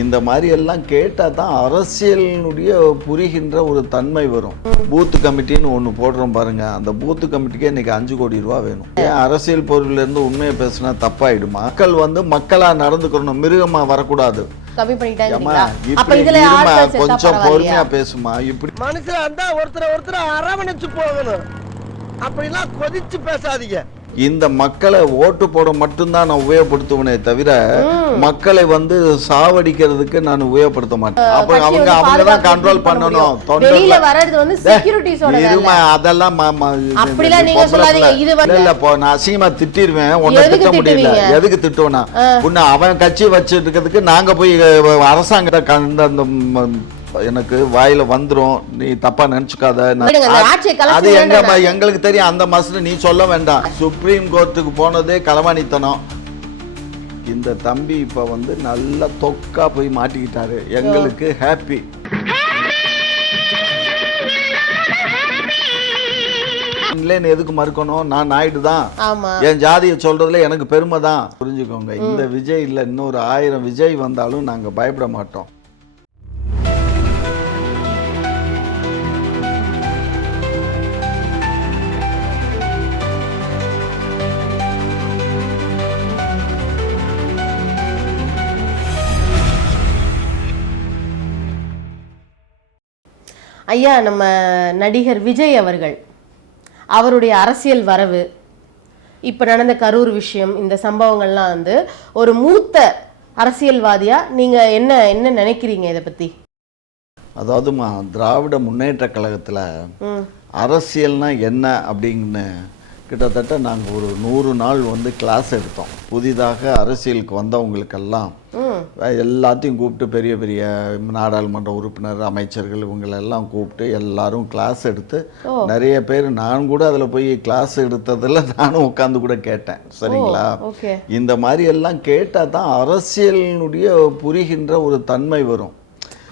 இந்த மாதிரி எல்லாம் கேட்டால் தான் அரசியலினுடைய புரிகின்ற ஒரு தன்மை வரும். பூத்து கமிட்டின்னு ஒன்று போடுறோம் பாருங்க, அந்த பூத்து கமிட்டிக்கே இன்னைக்கு 5 கோடி ரூபா வேணும். ஏன் அரசியல் பொருள்ல இருந்து உண்மையை பேசினா தப்பாயிடுமா? மக்கள் வந்து மக்களா நடந்துக்கணும், மிருகமா வரக்கூடாது. கொஞ்சம் பொறுமையா பேசுமா. இப்படி மனுஷன் ஒருத்தர் அரவணைச்சு போகணும், அப்படிலாம் கொதிச்சு பேசாதீங்க. இந்த மக்களை ஓட்டு போட மட்டும்தான் நான் உபயோகப்படுத்துவனே தவிர மக்களை வந்து சாவடிக்கிறதுக்கு நான் உபயோகப்படுத்த மாட்டேன். அப்ப அவங்க தான் கண்ட்ரோல் பண்ணணும். அதெல்லாம் நான் அசிங்கமா திட்டிருவேன். உன்னை திட்ட முடியல, எதுக்கு திட்டுவேனா? உன்னை அவன் கட்சி வச்சுட்டு இருக்கிறதுக்கு நாங்க போய் அரசாங்கத்தை எனக்கு வாயில வந்துரும், நீ தப்பா நினைச்சுக்காத. அது எங்களுக்கு தெரியும், அந்த மசல நீ சொல்ல வேண்டாம். சுப்ரீம் கோர்ட்டுக்கு போனதே களவாணித்தனம். இந்த தம்பி இப்ப வந்து நல்ல தொக்கா போய் மாட்டிக்கிட்டாரு. எங்களுக்கு ஹாப்பி. எதுக்கு மறுக்கணும்? நான் நாயுடு தான், என் ஜாதியை சொல்றதுல எனக்கு பெருமை தான். புரிஞ்சுக்கோங்க, இந்த விஜய் இல்ல இன்னொரு 1000 விஜய் வந்தாலும் நாங்க பயப்பட மாட்டோம். ஐயா, நம்ம நடிகர் விஜய் அவருடைய அரசியல் வரவு, இப்போ நடந்த கரூர் விஷயம், இந்த சம்பவங்கள்லாம் வந்து ஒரு மூத்த அரசியல்வாதியா நீங்க என்ன நினைக்கிறீங்க இதை பத்தி? அதாவதுமா, திராவிட முன்னேற்ற கழகத்துல அரசியல்னா என்ன அப்படின்னு கிட்டத்தட்ட நாங்கள் ஒரு 100 நாள் வந்து கிளாஸ் எடுத்தோம். புதிதாக அரசியலுக்கு வந்தவங்களுக்கெல்லாம் எல்லாத்தையும் கூப்பிட்டு, பெரிய பெரிய நாடாளுமன்ற உறுப்பினர், அமைச்சர்கள், இவங்களெல்லாம் கூப்பிட்டு எல்லாரும் கிளாஸ் எடுத்து, நிறைய பேர் நான் கூட அதில் போய் கிளாஸ் எடுத்ததில் நானும் உட்காந்து கூட கேட்டேன். சரிங்களா? இந்த மாதிரி எல்லாம் கேட்டால் தான் அரசியலினுடைய புரிகின்ற ஒரு தன்மை வரும்.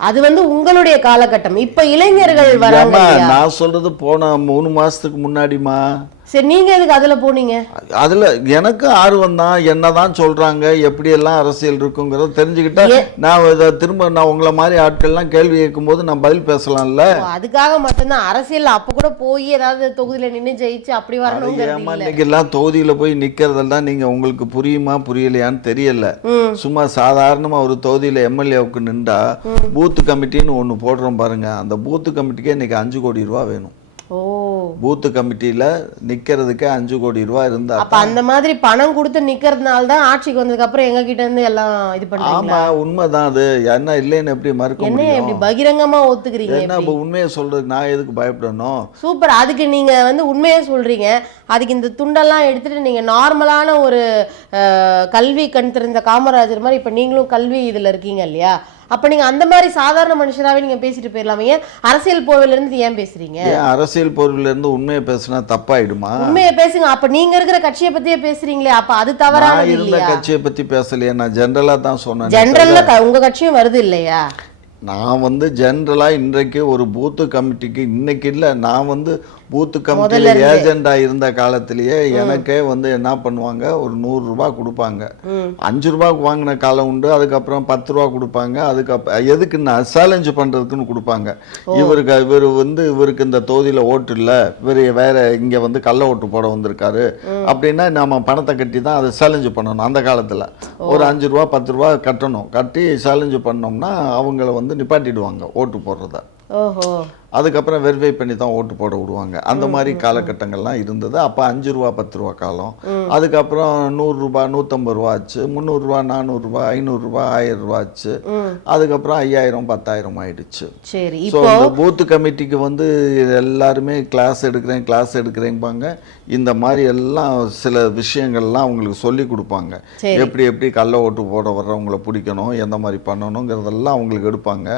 அது வந்து உங்களுடைய காலகட்டம். இப்ப இளைஞர்கள் வராங்க. நான் சொல்றது போன 3 மாசத்துக்கு முன்னாடிமா. சரி, நீங்க எதுக்கு அதுல போனீங்க? அதுல எனக்கு ஆர்வம் தான். என்னதான் சொல்றாங்க, எப்படி எல்லாம் அரசியல் இருக்குங்கிறத தெரிஞ்சுக்கிட்டா நான் திரும்ப உங்களை மாதிரி ஆட்கள்லாம் கேள்வி கேட்கும் போது நான் பதில் பேசலாம்ல. அதுக்காக மட்டும்தான் அரசியல் அப்ப கூட போய் ஏதாவது தொகுதியில நின்று ஜெயிச்சு அப்படி வரணும். இன்னைக்கு எல்லாம் தொகுதியில போய் நிக்கிறதெல்லாம் நீங்க உங்களுக்கு புரியுமா புரியலையான்னு தெரியல. சும்மா சாதாரணமா ஒரு தொகுதியில எம்எல்ஏவுக்கு நின்றா பூத்து கமிட்டின்னு ஒண்ணு போடுறோம் பாருங்க, அந்த பூத்து கமிட்டிக்கே இன்னைக்கு 5 கோடி ரூபா வேணும். பூத்து கமிட்டியில நிக்கிறதுக்கு 5 கோடி ரூபா இருந்தா, அப்ப அந்த மாதிரி பணம் கொடுத்து நிக்கிறதுனால தான் ஆட்சிக்கு வந்ததுக்கு அப்புறம் எங்க கிட்ட இருந்து எல்லாம் இது பண்றாங்க. ஆமா, உண்மைதான். அது என்ன இல்லைன்னு எப்படி மறுக்க முடியும்? எப்படி பகிரங்கமா ஒத்துக்கிறீங்க? என்ன உண்மையை சொல்றது, நான் எதுக்கு பயப்படணும்? சூப்பர். அதுக்கு நீங்க வந்து உண்மையை சொல்றீங்க. அதுக்கு இந்த துண்டெல்லாம் எடுத்துட்டு நீங்க நார்மலான ஒரு கல்வி கண் தெரிந்த காமராஜர் மாதிரி இப்ப நீங்களும் கல்வி இதுல இருக்கீங்க இல்லையா? அப்ப நீங்க அந்த மாதிரி சாதாரண மனுஷனாவே நீங்க பேசிட்டு போயிடலாமே. ஏன் அரசியல் போர்வையில இருந்து ஏன் பேசுறீங்க? அரசியல் போர்வையில இருந்து உண்மையை பேசினா தப்பாயிடுமா? உண்மையை பேசுங்க. அப்ப நீங்க இருக்கிற கட்சியை பத்தியே பேசுறீங்களே, அப்ப அது தவறானது இல்லையா? இருந்த கட்சியை பத்தி பேசலையே, நான் ஜெனரலா தான் சொன்னேன். ஜெனரல்ல உங்க கட்சியும் வருது இல்லையா? நான் வந்து ஜெனரலா இன்றைக்கு ஒரு பூத்து கமிட்டிக்கு, இன்னைக்கு இல்ல, நான் வந்து பூத்து கமிட்டியில ஏஜெண்டா இருந்த காலத்திலேயே எனக்கே வந்து என்ன பண்ணுவாங்க, ஒரு 100 ரூபாய் கொடுப்பாங்க. 5 ரூபாய்க்கு வாங்கின காலம் உண்டு. அதுக்கப்புறம் 10 ரூபா கொடுப்பாங்க. அதுக்கப்புறம் எதுக்குன்னா சேலஞ்சு பண்றதுக்குன்னு கொடுப்பாங்க. இவருக்கு இந்த தொகுதியில ஓட்டு இல்லை, இவர் வேற இங்க வந்து கள்ள ஓட்டு போட வந்திருக்காரு அப்படின்னா நம்ம பணத்தை கட்டி தான் அதை சேலஞ்சு பண்ணணும். அந்த காலத்துல ஒரு 5 ரூபா 10 ரூபா கட்டணும். கட்டி சேலஞ்சு பண்ணோம்னா அவங்கள வந்து நிப்பாட்டிடுவாங்க ஓட்டு போடுறத. அதுக்கப்புறம் வெரிஃபை பண்ணி தான் ஓட்டு போட விடுவாங்க. அந்த மாதிரி காலகட்டங்கள்லாம் இருந்தது. அப்போ 5 ரூபா 10 ரூபா காலம். அதுக்கப்புறம் 100 ரூபாய் 150 ரூபா ஆச்சு, 300 ரூபா 400 ரூபா 500 ரூபா 1000 ரூபா ஆச்சு. அதுக்கப்புறம் 5000 10,000 ஆயிடுச்சு. ஸோ இந்த பூத்து கமிட்டிக்கு வந்து எல்லாருமே கிளாஸ் எடுக்கிறேன்பாங்க. இந்த மாதிரி எல்லாம் சில விஷயங்கள்லாம் அவங்களுக்கு சொல்லி கொடுப்பாங்க. எப்படி கள்ள ஓட்டு போட வர்றவங்களை பிடிக்கணும், எந்த மாதிரி பண்ணணுங்கிறதெல்லாம் அவங்களுக்கு எடுப்பாங்க.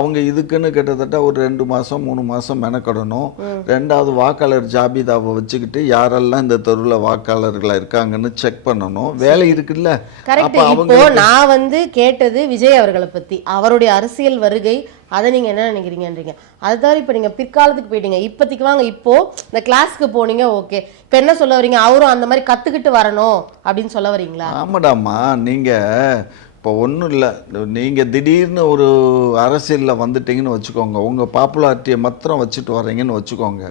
அவங்க இதுக்குன்னு கிட்டத்தட்ட ஒரு 2 மாதம் 3 மாதம் மெனக்கடணும். 2வது வாக்காளர் ஜாபிதாவை வச்சுக்கிட்டு யாரெல்லாம் இந்த தெருவில் வாக்காளர்களா இருக்காங்கன்னு செக் பண்ணணும். வேலை இருக்குல்ல. இப்போ நான் வந்து கேட்டது விஜய் அவர்களை பத்தி, அவருடைய அரசியல் வருகை, அதை நீங்க என்ன நினைக்கிறீங்கன்றீங்க. அது தவிர இப்ப நீங்க பிற்காலத்துக்கு போயிட்டீங்க, இப்போதைக்கு வாங்க. இப்போ இந்த கிளாஸ்க்கு போனீங்க, ஓகே. இப்ப என்ன சொல்ல வரீங்க? அவரும் அந்த மாதிரி கத்துக்கிட்டு வரணும் அப்படின்னு சொல்ல வரீங்களா? ஆமாடாமா, நீங்க இப்போ ஒன்றும் இல்லை, நீங்கள் திடீர்னு ஒரு அரசியலில் வந்துட்டீங்கன்னு வச்சுக்கோங்க, உங்கள் பாப்புலாரிட்டியை மாத்திரம் வச்சுட்டு வர்றீங்கன்னு வச்சுக்கோங்க,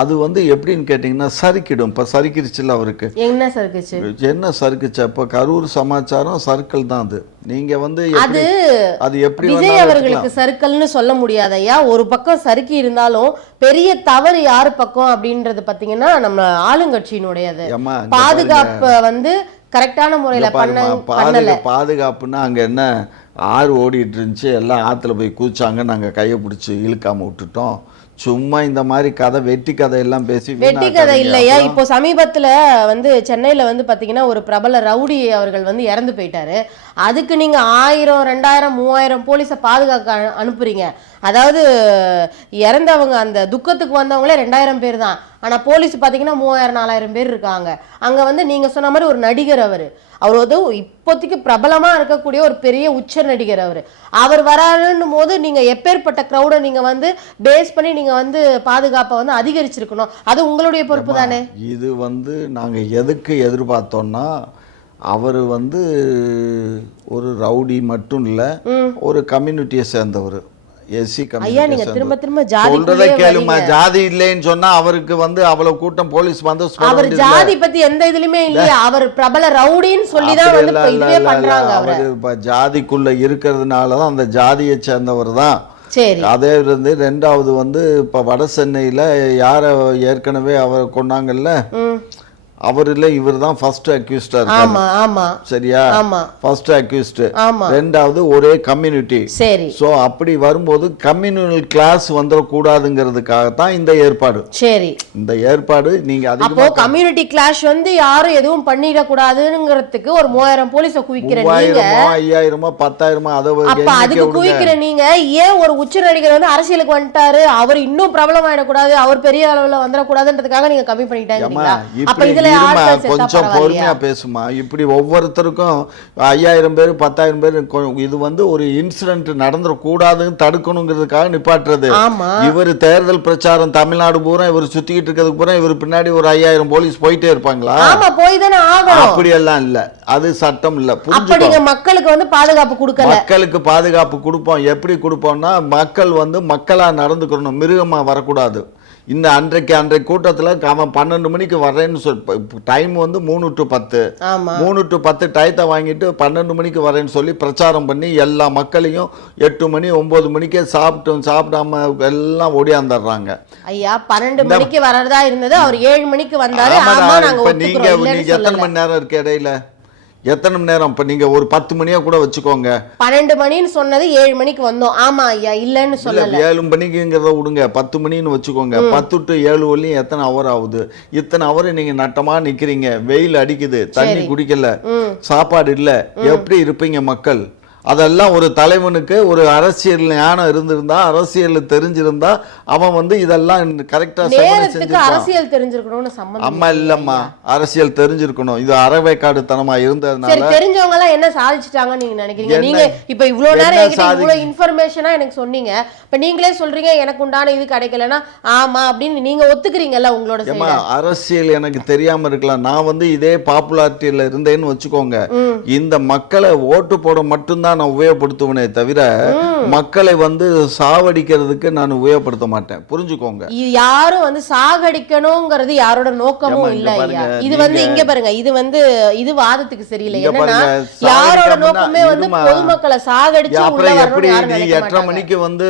அது வந்து எப்படின்னு கேட்டிங்கன்னா சறுக்கிடும். இப்போ சறுக்கிடுச்சுல அவருக்கு. என்ன சறுக்குச்சு? என்ன சறுக்குச்சு? இப்போ கரூர் சமாச்சாரம் சர்க்கிள் தான் அது. நீங்கள் வந்து அது எப்படி விஜய் அவர்களுக்கு சர்க்கிள்னு சொல்ல முடியாது ஐயா. ஒரு பக்கம் சறுக்கி இருந்தாலும் பெரிய தவறு யாரு பக்கம் அப்படின்றது பார்த்தீங்கன்னா நம்ம ஆளுங்கட்சியினுடையது. பாதுகாப்பு வந்து கரெக்டான முறையில பாதுகாப்புன்னா அங்க என்ன ஆறு ஓடிட்டு இருந்துச்சு, எல்லாம் ஆத்துல போய் கூச்சாங்க, நாங்க கையை பிடிச்சி இழுக்காம விட்டுட்டோம். சும்மா இந்த மாதிரி கதை வெட்டி கதையெல்லாம் பேசி வெட்டி கதை இல்லையா. இப்போ சமீபத்துல வந்து சென்னையில வந்து பாத்தீங்கன்னா ஒரு பிரபல ரவுடி அவர்கள் வந்து இறந்து போயிட்டாரு. அதுக்கு நீங்க 1000 2000 3000 போலீஸை பாதுகாக்க அனுப்புறீங்க. அதாவது இறந்தவங்க அந்த துக்கத்துக்கு வந்தவங்களே 2000 பேர் தான். ஆனா போலீஸ் பாத்தீங்கன்னா 3000 4000 பேர் இருக்காங்க. அங்க வந்து நீங்க சொன்ன மாதிரி ஒரு நடிகர் அவர் வந்து இப்போதைக்கு பிரபலமா இருக்கக்கூடிய ஒரு பெரிய உச்ச நடிகர் அவர் வராருன்னும் போது நீங்க எப்பேற்பட்ட கிரௌடை நீங்க வந்து பேஸ் பண்ணி நீங்க வந்து பாதுகாப்பை வந்து அதிகரிச்சிருக்கணும். அது உங்களுடைய பொறுப்பு தானே. இது வந்து நாங்க எதுக்கு எதிர்பார்த்தோம்னா, அவர் வந்து ஒரு ரவுடி மட்டும் இல்ல, ஒரு கம்யூனிட்டியை சேர்ந்தவர், எஸ்சி கம்யூனிட்டி. சொல்றதை கேளுமா, ஜாதி இல்லைன்னு சொன்னா அவருக்கு வந்து அவ்வளவு கூட்டம் போலீஸ் வந்து அவர் ஜாதி பத்தி எந்த இதுலயுமே இல்லையா. அவர் பிரபல ரவுடின்னு சொல்லிதான் வந்து இதுவே பண்றாங்க. அவர் ஜாதிக்குள்ள இருக்கிறதுனாலதான் அந்த ஜாதியை சேர்ந்தவர் தான். சரி, அதே இருந்து ரெண்டாவது வந்து இப்ப வட சென்னையில யார ஏற்கனவே அவர் கொண்டாங்கல்ல, அவர் இல்ல, இவர் தான் ஃபர்ஸ்ட் அக்யூஸ்டா இருக்காரு. சரியா, ஃபர்ஸ்ட் அக்யூஸ்ட். ரெண்டாவது ஒரே கம்யூனிட்டி. சரி, சோ அப்படி வரும்போது கம்யூனல் கிளாஸ் வந்துட கூடாதுங்கிறதுக்காக தான் இந்த ஏற்பாடு. சரி, இந்த ஏற்பாடு நீங்க அப்போ கம்யூனிட்டி கிளாஷ் வந்து யாரும் எதுவும் பண்ணிட கூடாதுங்கிறதுக்கு ஒரு 3000 போலீஸ குவிக்கிற நீங்க, 5000 10,000 அப்ப அதுக்கு குவிக்கிற நீங்க ஏன் ஒரு உச்ச நடிகர் வந்து அரசியலுக்கு வந்துட்டாரு, அவர் இன்னும் பிரபலமாயிட கூடாது, அவர் பெரிய அளவுல வந்துட கூடாதுன்றதுக்காக நீங்க கம்மி பண்ணிட்டாங்க. அப்ப இதுல கொஞ்சம் பொறுமையா பேசுமா. இப்படி ஒவ்வொருத்தருக்கும் 5000 பேர் 10,000 பேர், இது வந்து ஒரு இன்சிடென்ட் நடந்துடக்கூடாதுன்னு தடுக்கணுங்கிறதுக்காக நிப்பாட்டுறது. இவர் தேர்தல் பிரச்சாரம் தமிழ்நாடு பூரா இவர் சுத்திக்கிட்டு இருக்கிறதுக்கு பூரா இவர் பின்னாடி ஒரு 5000 போலீஸ் போயிட்டே இருப்பாங்களா? அப்படி எல்லாம் இல்ல, அது சட்டம் இல்ல. புரிஞ்சுக்கோங்க. மக்களுக்கு வந்து பாதுகாப்பு கொடுக்கல. மக்களுக்கு பாதுகாப்பு கொடுப்போம். எப்படி கொடுப்போம்னா, மக்கள் வந்து மக்களா நடந்துக்கணும், மிருகமா வரக்கூடாது. இந்த அன்றைக்கு கூட்டத்தில் அவன் 12 மணிக்கு வர்றேன்னு டைம் வந்து 3 to 10 3 to 10 டயத்தை வாங்கிட்டு 12 மணிக்கு வரேன்னு சொல்லி பிரச்சாரம் பண்ணி எல்லா மக்களையும் 8 மணி 9 மணிக்கே சாப்பிடாம எல்லாம் ஓடியாந்துடுறாங்க. ஐயா 12 மணிக்கு வர்றதா இருந்தது, அவர் 7 மணிக்கு வந்தாரு. நீங்க எத்தனை மணி நேரம் இருக்கு இடையில? எத்தனை மணி நேரம்? இப்ப நீங்க ஒரு 10 மணியா கூட வச்சுக்கோங்க. 12 மணின்னு சொன்னது 7 மணிக்கு வந்தோம். ஆமா ஐயா, இல்லன்னு சொல்லல. 7 மணிக்குங்கிறத விடுங்க, 10 மணின்னு வச்சுக்கோங்க. 10 to 7 வரலையும் எத்தனை அவர் ஆகுது? இத்தனை அவர் நீங்க நட்டமா நிக்கிறீங்க, வெயில் அடிக்குது, தண்ணி குடிக்கல, சாப்பாடு இல்ல, எப்படி இருப்பீங்க மக்கள்? அதெல்லாம் ஒரு தலைவனுக்கு ஒரு அரசியல் ஞானம் இருந்திருந்தா, அரசியல் தெரிஞ்சிருந்தா அவன் வந்து இதெல்லாம் கரெக்டா அரசியல் தெரிஞ்சிருக்கணும்னு சம்பந்தம். அம்மா இல்லம்மா, அரசியல் தெரிஞ்சிருக்கணும். இது அறவேக்காடுத்தனமா இருந்ததுனால தெரிஞ்சவங்க எல்லாம் என்ன சாதிச்சிட்டாங்கன்னு நீங்க நினைக்கிறீங்க? நீங்க இப்ப இவ்வளவு நேரம் என்கிட்ட இவ்வளவு இன்ஃபர்மேஷனா எனக்கு சொன்னீங்க. இப்ப நீங்களே சொல்றீங்க எனக்கு உண்டான இது கிடைக்கலன்னா ஆமா அப்படின்னு நீங்க ஒத்துக்கிறீங்கல்ல உங்களோட செயலை. அரசியல் எனக்கு தெரியாம இருக்கலாம். நான் வந்து இதே பாப்புலாரிட்டியில இருந்தேன்னு வச்சுக்கோங்க, இந்த மக்களை ஓட்டு போட மட்டும்தான் நான் உபயோகப்படுத்துவனே தவிர மக்களை வந்து சாவடிக்கிறதுக்கு நான் உபயோகப்படுத்த மாட்டேன். புரிஞ்சுக்கோங்க. யாரும் வந்து சாகடிக்கணும்ங்கிறது யாரோட நோக்கமும் இல்ல ஐயா. இது வந்து இங்க பாருங்க, இது வந்து இது வாதத்துக்கு சரியில்லை. என்னன்னா யாரோட நோக்கமே வந்து பொதுமக்களை சாகடிச்சு உள்ள வரணும் யாரும் நினைக்க மாட்டாங்க. 8:30 மணிக்கு வந்து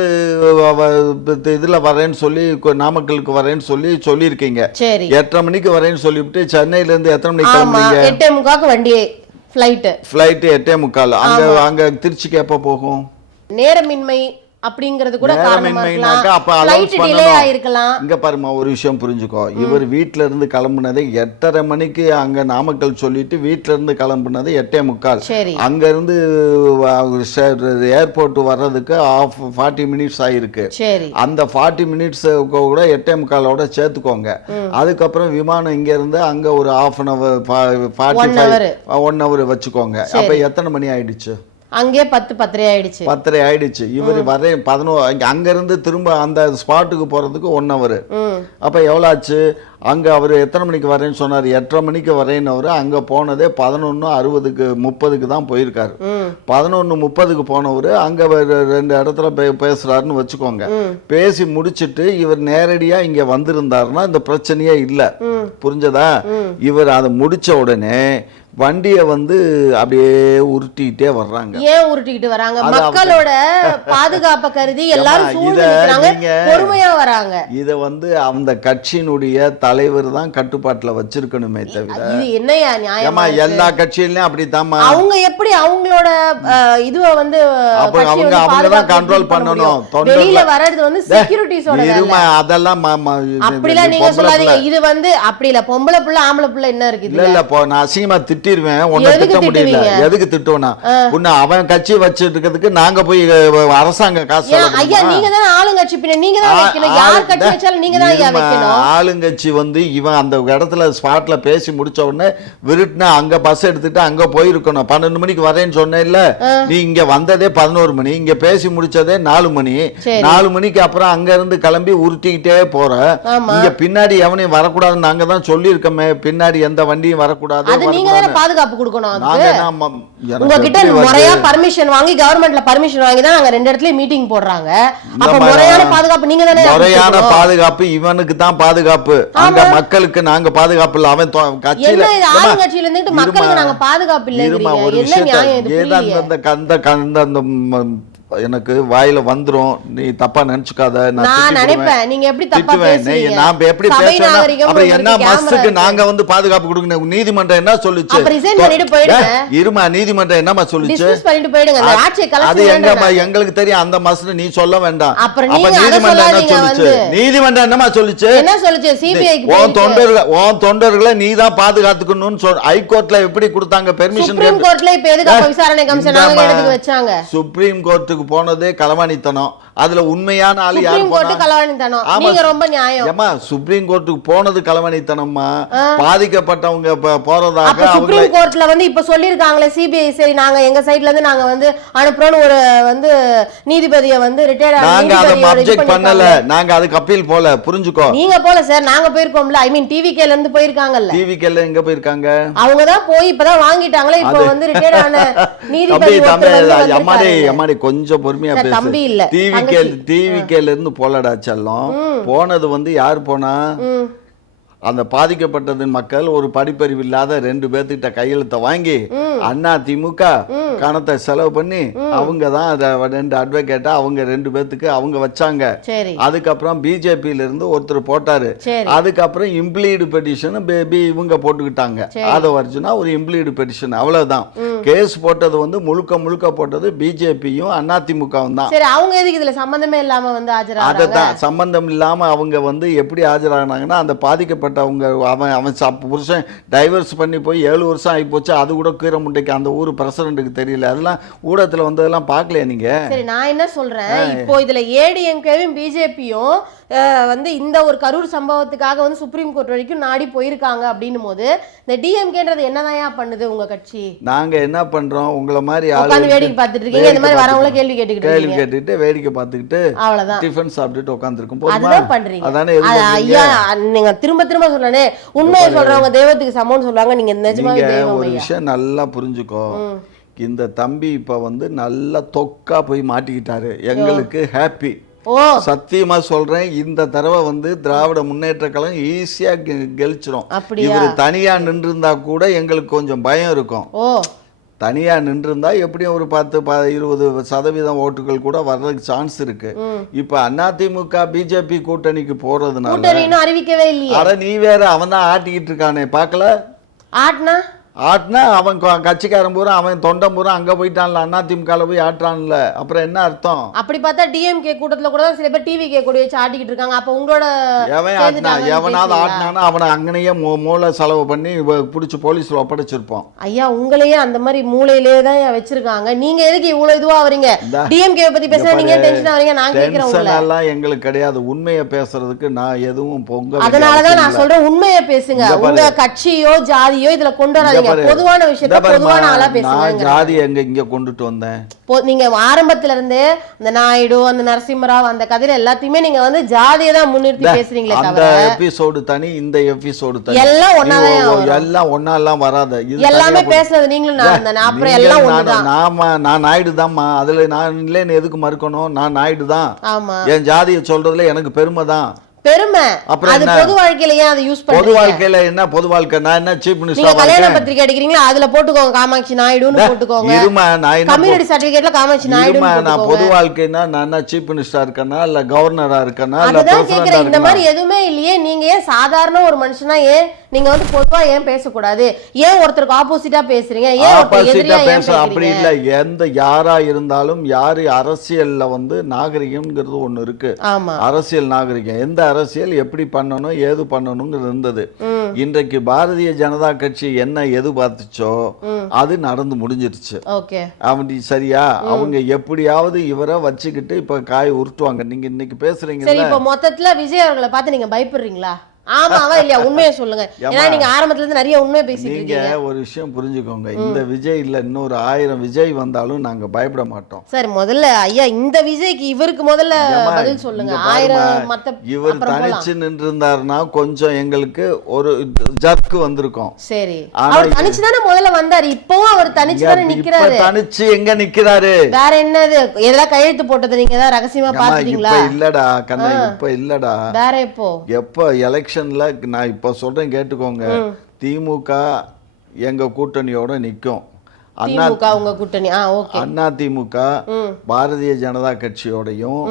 இதுல வரேன்னு சொல்லி நாமக்கலுக்கு வரேன்னு சொல்லி இருக்கீங்க. 8:30 மணிக்கு வரேன்னு சொல்லிவிட்டு சென்னையில இருந்து எத்தனை மணிக்கு கிளம்புறீங்க? 8:45 வண்டியே ஃப்ளைட் 8:45. அங்க திருச்சிக்கு எப்ப போகும்? நேரமின்மை அப்படிங்கிறது கூட காரணமா இருக்கலாம். இங்க பாருமா, ஒரு விஷயம் புரிஞ்சுக்கோ. இவர் வீட்டுல இருந்து கிளம்புனது 8:30 மணிக்கு அங்க நாமக்கல் சொல்லிட்டு வீட்டுல இருந்து கிளம்புனது 8:45. அங்க இருந்து ஏர்போர்ட் வர்றதுக்கு 40 மினிட்ஸ் ஆயிருக்கு. அந்த 40 மினிட்ஸ் கூட 8:45 சேர்த்துக்கோங்க. அதுக்கப்புறம் விமானம் இங்க இருந்து அங்க ஒரு 1 hour வச்சுக்கோங்க. அப்ப எத்தனை மணி ஆயிடுச்சு? அங்கே 10:30 ஆயிடுச்சு. 10:30 ஆயிடுச்சு. இவர் வர 11 அங்கிருந்து திரும்ப அந்த ஸ்பாட்டுக்கு போறதுக்கு 1 hour. அப்ப எவ்வளவு ஆச்சு? அங்க அவர் எத்தனை மணிக்கு வரேன்னு சொன்னார்? 8:30 மணிக்கு வரேன்னு அவரு அங்க போனதே 11:60 தான் போயிருக்காரு. 11:30 போனவர் அங்க 2 இடத்துல பேசுறாருன்னு வச்சுக்கோங்க. பேசி முடிச்சிட்டு இவர் நேரடியா இங்க வந்திருந்தாருன்னா இந்த பிரச்சனையே இல்ல. புரிஞ்சதா? இவர் அதை முடிச்ச உடனே வண்டியை வந்து அப்படியே உருட்டிக்கிட்டே வர்றாங்க. ஏன் உருட்டிக்கிட்டு வராங்க? மக்களோட பாதுகாப்பை கருதி எல்லாரும் சூழ்ந்து நிக்கிறாங்க, பொறுமையா வராங்க. இத வந்து அந்த கட்சியினுடைய தலைவர் தான் கட்டுப்பாட்டுல வச்சிருக்கணுமே தவிர இது என்னையா நியாயமா? எல்லா கட்சியிலயும் அப்படித்தாம்மா. அவங்க எப்படி அவங்களோட இதுவ வந்து அவங்க தான் கண்ட்ரோல் பண்ணணும். வெளியில வர்றது வந்து செக்யூரிட்டிஸோட வேலை. அதெல்லாம் அப்படிலாம் நீங்க சொல்லாதீங்க. இது வந்து அப்படி இல்ல, பொம்பளை புள்ள ஆம்பளை புள்ள என்ன இருக்கு? இல்ல நான் அசிங்கமா திட்டிடுவேன். ஒன்ன திட்ட முடியல. எதுக்கு திட்டுவனா? உன்ன அவன் கட்சி வச்சிருக்கிறதுக்கு நாங்க போய் அரசாங்க காசு ஐயா, நீங்க தான் ஆளுங்கட்சி, பின்ன நீங்க தான் வைக்கணும். யார் கட்சி வச்சாலும் நீங்க தான் ஐயா வைக்கணும். ஆளுங்கட்சி வந்து இவன் அந்த இடத்துல ஸ்பாட்ல பேசி முடிச்ச உடனே விருட்டுனா அங்க பஸ் எடுத்துட்டு அங்க போயிருக்கணும். 12 மணிக்கு வரேன்னு சொன்ன இல்ல, நீ இங்க வந்ததே 11 மணி, இங்க பேசி முடிச்சதே 4 மணி. 4 மணிக்கு அப்புறம் அங்க இருந்து கிளம்பி உருட்டிக்கிட்டே போற. இங்க பின்னாடி எவனையும் வரக்கூடாதுன்னு நாங்க தான் சொல்லி இருக்கோமே. பின்னாடி எந்த வண்டியும் வரக்கூடாது. பாதுகாப்பு கொடுக்கணும். உங்ககிட்ட முறையா பர்மிஷன் வாங்கி கவர்மெண்ட்ல பர்மிஷன் வாங்கி தான் நாங்க 2 இடத்துல மீட்டிங் போடுறாங்க. அப்ப முறையான பாதுகாப்பு நீங்க தானே? முறையான பாதுகாப்பு இவனுக்கு தான் பாதுகாப்பு. அங்க மக்களுக்கு நாங்க பாதுகாப்பு இல்ல. அவன் கட்சியில ஆளுங்கட்சியில இருந்துட்டு மக்களுக்கு நாங்க பாதுகாப்பு இல்ல. என்ன நியாயம் இது? எனக்கு வாயில வந்துரும், நீ தப்பா நினைச்சுக்காத. நான் நினைப்பேன் நீங்க எப்படி தப்பா பேசுறீங்க. நான் எப்படி பேசுறேன்? அப்புறம் என்ன மஸ்துக்கு நாங்க வந்து பாதுகாப்பு கொடுக்கணும்? நீதிமன்றம் என்ன சொல்லுச்சு? அப்ப ரிசைன் பண்ணிட்டு போயிடுங்க. இருமா, நீதிமன்றம் என்னமா சொல்லுச்சு? டிஸ்மிஸ் பண்ணிட்டு போயிடுங்க. அந்த ஆட்சியை கலெக்ட் அது எங்கமா எங்களுக்கு தெரியும். அந்த மஸ்து நீ சொல்ல வேண்டாம். அப்ப நீதிமன்றம் என்ன சொல்லுச்சு? நீதிமன்றம் என்னமா சொல்லுச்சு? என்ன சொல்லுச்சு? சிபிஐக்கு உன் தொண்டர்களை நீ தான் பாதுகாத்துக்கணும்னு ஹைகோர்ட்ல எப்படி கொடுத்தாங்க பெர்மிஷன்? சுப்ரீம் கோர்ட்ல இப்ப எதுக்கு விசாரணை கமிஷன் நாங்க எடுத்து வச்சாங்க? சுப்ரீம் கோர்ட் போனதே களவாணித்தனம். அதுல உண்மையான ஆளு யாரு? சுப்ரீம் கோர்ட் களவாணித்தனம். நீங்க ரொம்ப நியாயம். ஏமா சுப்ரீம் கோர்ட்டுக்கு போனது களவாணித்தனமா? பாதிக்கப்பட்டவங்க போறதாக சுப்ரீம் கோர்ட்ல வந்து இப்ப சொல்லிருக்காங்களே சிபிஐ, சரி நாங்க எங்க சைடுல இருந்து நாங்க வந்து அனுப்புறோம்னு ஒரு வந்து நீதிபதியை வந்து ரிட்டையர்ட் நாங்க அதை அப்ஜெக்ட் பண்ணல. நாங்க அதுக்கு அப்பீல் போல. புரிஞ்சுக்கோ. நீங்க போல சார், நாங்க போயிருக்கோம்ல. ஐ மீன் டிவிகேல இருந்து போயிருக்காங்கல்ல. டிவிகேல எங்க போயிருக்காங்க? அவங்க தான் போய் இப்பதான் வாங்கிட்டாங்களே. இப்போ வந்து ரிட்டையர்ட் ஆன நீதிபதி அம்மாடி கொஞ்சம் பொறுமையா பேசு. தம்பி இல்ல, டிவிகேல இருந்து போலடா செல்லம். போனது வந்து யார் போனா? அந்த பாதிக்கப்பட்டது மக்கள் ஒரு படிப்பறிவு இல்லாத 2 பேர்த்திட்ட கையெழுத்தை வாங்கி அண்ணா திமுக கணத்தை செலவு பண்ணி அவங்க தான் 2 அட்வொகேட்டா அவங்க 2 பேர்த்துக்கு அவங்க வச்சாங்க. அதுக்கப்புறம் பிஜேபியில இருந்து ஒருத்தர் போட்டாரு. அதுக்கப்புறம் இம்ப்ளீடு பெட்டிஷன் இவங்க போட்டுக்கிட்டாங்க. ஆதவர்ஜுனா ஒரு இம்ப்ளீடு பெட்டிஷன். அவ்வளவுதான். கேஸ் போட்டது வந்து முழுக்க போட்டது பிஜேபியும் அதிமுகவும் தான். சரி, அவங்க எதுக்கு இதுல சம்பந்தமே இல்லாம வந்து ஆஜரானாங்க? அதுதான் சம்பந்தம் இல்லாம அவங்க வந்து எப்படி ஆஜரானாங்கன்னா, அந்த பாதிக்கப்பட்ட அவன் புருஷன் டைவர்ஸ் பண்ணி போய் 7 வருஷம் ஆகி போச்சு. அது கூட கீரை முட்டைக்கு அந்த ஊர் பிரசிடண்ட்டுக்கு தெரியல. அதெல்லாம் ஊடகத்துல வந்ததெல்லாம் பார்க்கலையா நீங்க? சரி, நான் என்ன சொல்றேன், இப்போ இதுல ஏடிஎம்கேவும் பிஜேபியும் வந்து இந்த ஒரு கரூர் சம்பவத்துக்காக வந்து சுப்ரீம் கோர்ட் வரைக்கும் நாடி போயிருக்காங்க அப்படின்னும் போது இந்த டிஎம்கேன்றது என்னதான் பண்ணுது உங்க கட்சி? நாங்க என்ன பண்றோம்? உங்களை மாதிரி உட்கார்ந்து வேடிக்கை பார்த்துட்டு இருக்கீங்க. இந்த மாதிரி வரவங்கள கேள்வி கேட்டுக்கிட்டு வேடிக்கை பார்த்துக்கிட்டு அவ்வளவுதான். டிஃபன் சாப்பிட்டுட்டு உட்கார்ந்துருக்கும். அதுதான் பண்றீங்க. ஐயா, நீங்க திரும்ப சொல்றனே, உண்மையை சொல்றவங்க தெய்வத்துக்கு சமம்னு சொல்றாங்க. நீங்க நிஜமாவே தெய்வம். ஒரு விஷயம் நல்லா புரிஞ்சுக்கோ. இந்த தம்பி இப்ப வந்து நல்லா தொக்கா போய் மாட்டிக்கிட்டாரு. எங்களுக்கு ஹாப்பி. சத்தியமா சொல்றேன், இந்த தடவை வந்து திராவிட முன்னேற்ற கழகம் ஈஸியா கெலிச்சிரும். இவர் தனியா நின்று இருந்தா கூட எங்களுக்கு கொஞ்சம் பயம் இருக்கும். தனியா நின்று இருந்தா எப்படியும் ஒரு 10-20% ஓட்டுகள் கூட வர்றதுக்கு சான்ஸ் இருக்கு. இப்ப அதிமுக பிஜேபி கூட்டணிக்கு போறதுனால அறிவிக்கவே இல்லையே. அட நீ வேற, அவன் தான் ஆட்டிக்கிட்டு இருக்கானே, பாக்கல? ஆட்டினா அவன் கட்சிக்காரன் பூரா அவன் தொண்டம் பூரா அங்க போயிட்டான்ல, அதிமுக போய் ஆட்டுறான்ல. அப்புறம் என்ன அர்த்தம்? அப்படி பார்த்தா டிஎம்கே கூட்டத்துல கூட சில பேர் டிவிகே கூட வச்சு ஆட்டிக்கிட்டு இருக்காங்க. அப்ப உங்களோட எவனாவது ஆட்டினானா அவனை அங்கனையே மூளை செலவு பண்ணி பிடிச்சி போலீஸ்ல ஒப்படைச்சிருப்போம். ஐயா, உங்களையே அந்த மாதிரி மூளையிலேயே தான் வச்சிருக்காங்க. நீங்க எதுக்கு இவ்வளவு இதுவா வரீங்க? டிஎம்கே பத்தி பேசுறா நீங்க டென்ஷன் ஆவறீங்க. நான் கேக்குறேன், உங்கள எங்களுக்கு கிடையாது. உண்மையை பேசுறதுக்கு நான் எதுவும் பொங்க. அதனால தான் நான் சொல்றேன், உண்மையை பேசுங்க. உங்க கட்சியோ ஜாதியோ இதுல கொண்டு வராதீங்க. பேசாதீங்க, பொதுவான விஷயத்தை பொதுவான ஆளா பேசுங்க. நான் ஜாதி எங்க இங்க கொண்டுட்டு வந்தேன்? நீங்க ஆரம்பத்துல இருந்தே அந்த நாயுடு அந்த நரசிம்மராவ் அந்த கதையில எல்லாத்தையுமே நீங்க வந்து ஜாதியை தான் முன்னிறுத்தி பேசுறீங்களே அந்த தவிர எபிசோடு தனி, இந்த எபிசோடு தனி, எல்லாம் ஒன்னாதான் எல்லாம் ஒன்னாலாம் வராது. எல்லாமே பேசுறது நீங்களும் நான் அப்புறம் எல்லாம் ஒண்ணுதான். நான் நாயுடு தான்மா, அதுல நான் இல்லைன்னு எதுக்கு மறுக்கணும்? நான் நாயுடு தான். ஆமா, என் ஜாதியை சொல்றதுல எனக்கு பெருமை தான். பெருமை. அது பொது வாழ்க்கையில ஏன் அதை யூஸ் பண்றீங்க? பொது வாழ்க்கையில என்ன பொது வாழ்க்கை? நான் என்ன சீஃப் மினிஸ்டர்? நீங்க கல்யாண பத்திரிக்கை அடிக்கிறீங்களா, அதுல போட்டுக்கோங்க காமாட்சி நாயுடுன்னு போட்டுக்கோங்க. இருமா, நான் கம்யூனிட்டி சர்டிபிகேட்ல காமாட்சி நாயுடுன்னு போட்டுக்கோங்க. நான் பொது வாழ்க்கைனா நான் என்ன சீஃப் மினிஸ்டரா இருக்கேனா இல்ல கவர்னரா இருக்கேனா இல்ல அதான் பிரசிடென்டா கேக்குறேன். இந்த இருக்கேனா? மாதிரி எதுவுமே இல்லையே. நீங்க ஏன் சாதாரண ஒரு மனுஷனா ஏன் நீங்க வந்து பொதுவா ஏன் பேசக்கூடாது? ஏன் ஒருத்தருக்கு ஆப்போசிட்டா பேசுறீங்க? ஏன் ஒருத்தர் எதிரியா ஏன் பேசுறீங்க? அப்படி இல்ல, எந்த யாரா இருந்தாலும் யாரு அரசியல்ல வந்து நாகரிகம்ங்கிறது ஒண்ணு இருக்கு. ஆமா, அரசியல் நாகரிகம், எந்த அரசியல் எப்படி பண்ணணும் ஏது பண்ணணும்ங்கிறது இருந்தது. இன்றைக்கு பாரதிய ஜனதா கட்சி என்ன எதிர்பார்த்துச்சோ அது நடந்து முடிஞ்சிருச்சு. ஓகே, அப்படி சரியா? அவங்க எப்படியாவது இவரை வச்சுக்கிட்டு இப்ப காய் உருட்டுவாங்க. நீங்க இன்னைக்கு பேசுறீங்க. சரி, இப்ப மொத்தத்துல விஜய் அவர்களை பார்த்து நீங்க பயப்படுறீங்களா? ஆமாவா இல்லையா? உண்மையை சொல்லுங்க. ஏன்னா நீங்க ஆரம்பத்துல இருந்து நிறைய உண்மையை பேசிட்டு நீங்க இருக்கீங்க. ஒரு விஷயம் புரிஞ்சுக்கோங்க, இந்த விஜய் இல்ல இன்னொரு 1000 விஜய் வந்தாலும் நாங்க பயப்பட மாட்டோம். சரி, முதல்ல ஐயா இந்த விஜய்க்கு இவருக்கு முதல்ல பதில் சொல்லுங்க. 1000 மத்த இவர் தனிச்சு நின்று இருந்தாருன்னா கொஞ்சம் எங்களுக்கு ஒரு ஜர்க்கு வந்திருக்கும். சரி, அவர் தனிச்சு தானே முதல்ல வந்தாரு. இப்பவும் அவர் தனிச்சு தானே நிக்கிறாரு. தனிச்சு எங்க நிக்கிறாரு? வேற என்னது? எதெல்லாம் கையெழுத்து போட்டது நீங்க தான் ரகசியமா பாத்துட்டீங்களா? இப்ப இல்லடா கண்ணா, இப்ப இல்லடா. வேற எப்போ எலெக்ஷன்ல நான் இப்ப சொல்றேன் கேட்டுக்கோங்க. திமுக எங்க கூட்டணியோட நிக்கும். திமுக உங்க கூட்டணி. ஓகே. அண்ணா திமுக பாரதிய ஜனதா கட்சியோடையும்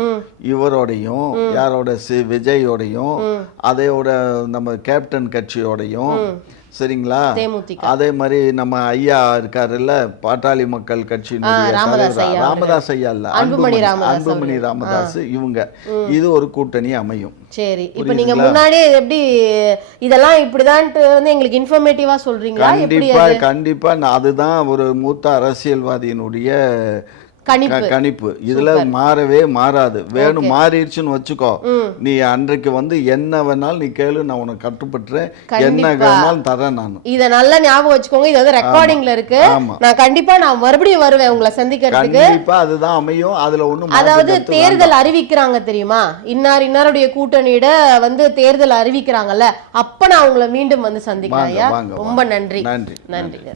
இவரோடையும் யாரோட விஜயோடையும் அதையோட நம்ம கேப்டன் கட்சியோடையும் சரிங்களா? அதே மாதிரி நம்ம ஐயா இருக்காருல்ல பாட்டாளி மக்கள் கட்சியினுடைய ராமதாஸ் ஐயா இல்ல அன்புமணி ராமதாஸ், இவங்க இது ஒரு கூட்டணி அமையும். சரி, இப்ப நீங்க முன்னாடியே எப்படி இதெல்லாம் இப்படிதான்ட்டு வந்து எங்களுக்கு இன்ஃபர்மேட்டிவா சொல்றீங்களா? கண்டிப்பா அதுதான் ஒரு மூத்த அரசியல்வாதியினுடைய கணிப்பு. இதுல மாறவே மாறாது. வேணும் மாறிடுச்சுன்னு வச்சுக்கோ, நீ அன்றைக்கு வந்து என்ன வேணாலும் நீ கேளு, நான் உனக்கு கட்டுப்பட்டுறேன், என்ன வேணாலும் தரேன். நான் இத நல்லா ஞாபகம் வச்சுக்கோங்க. இது வந்து ரெக்கார்டிங்ல இருக்கு. நான் கண்டிப்பா நான் மறுபடியும் வருவேன் உங்களை சந்திக்கிறதுக்கு. கண்டிப்பா அதுதான் அமையும். அதுல ஒண்ணும் அதாவது தேர்தல் அறிவிக்கிறாங்க தெரியுமா? இன்னாருடைய கூட்டணியிட வந்து தேர்தல் அறிவிக்கிறாங்கல்ல, அப்ப நான் உங்களை மீண்டும் வந்து சந்திக்கிறேன். ரொம்ப நன்றி. நன்றி.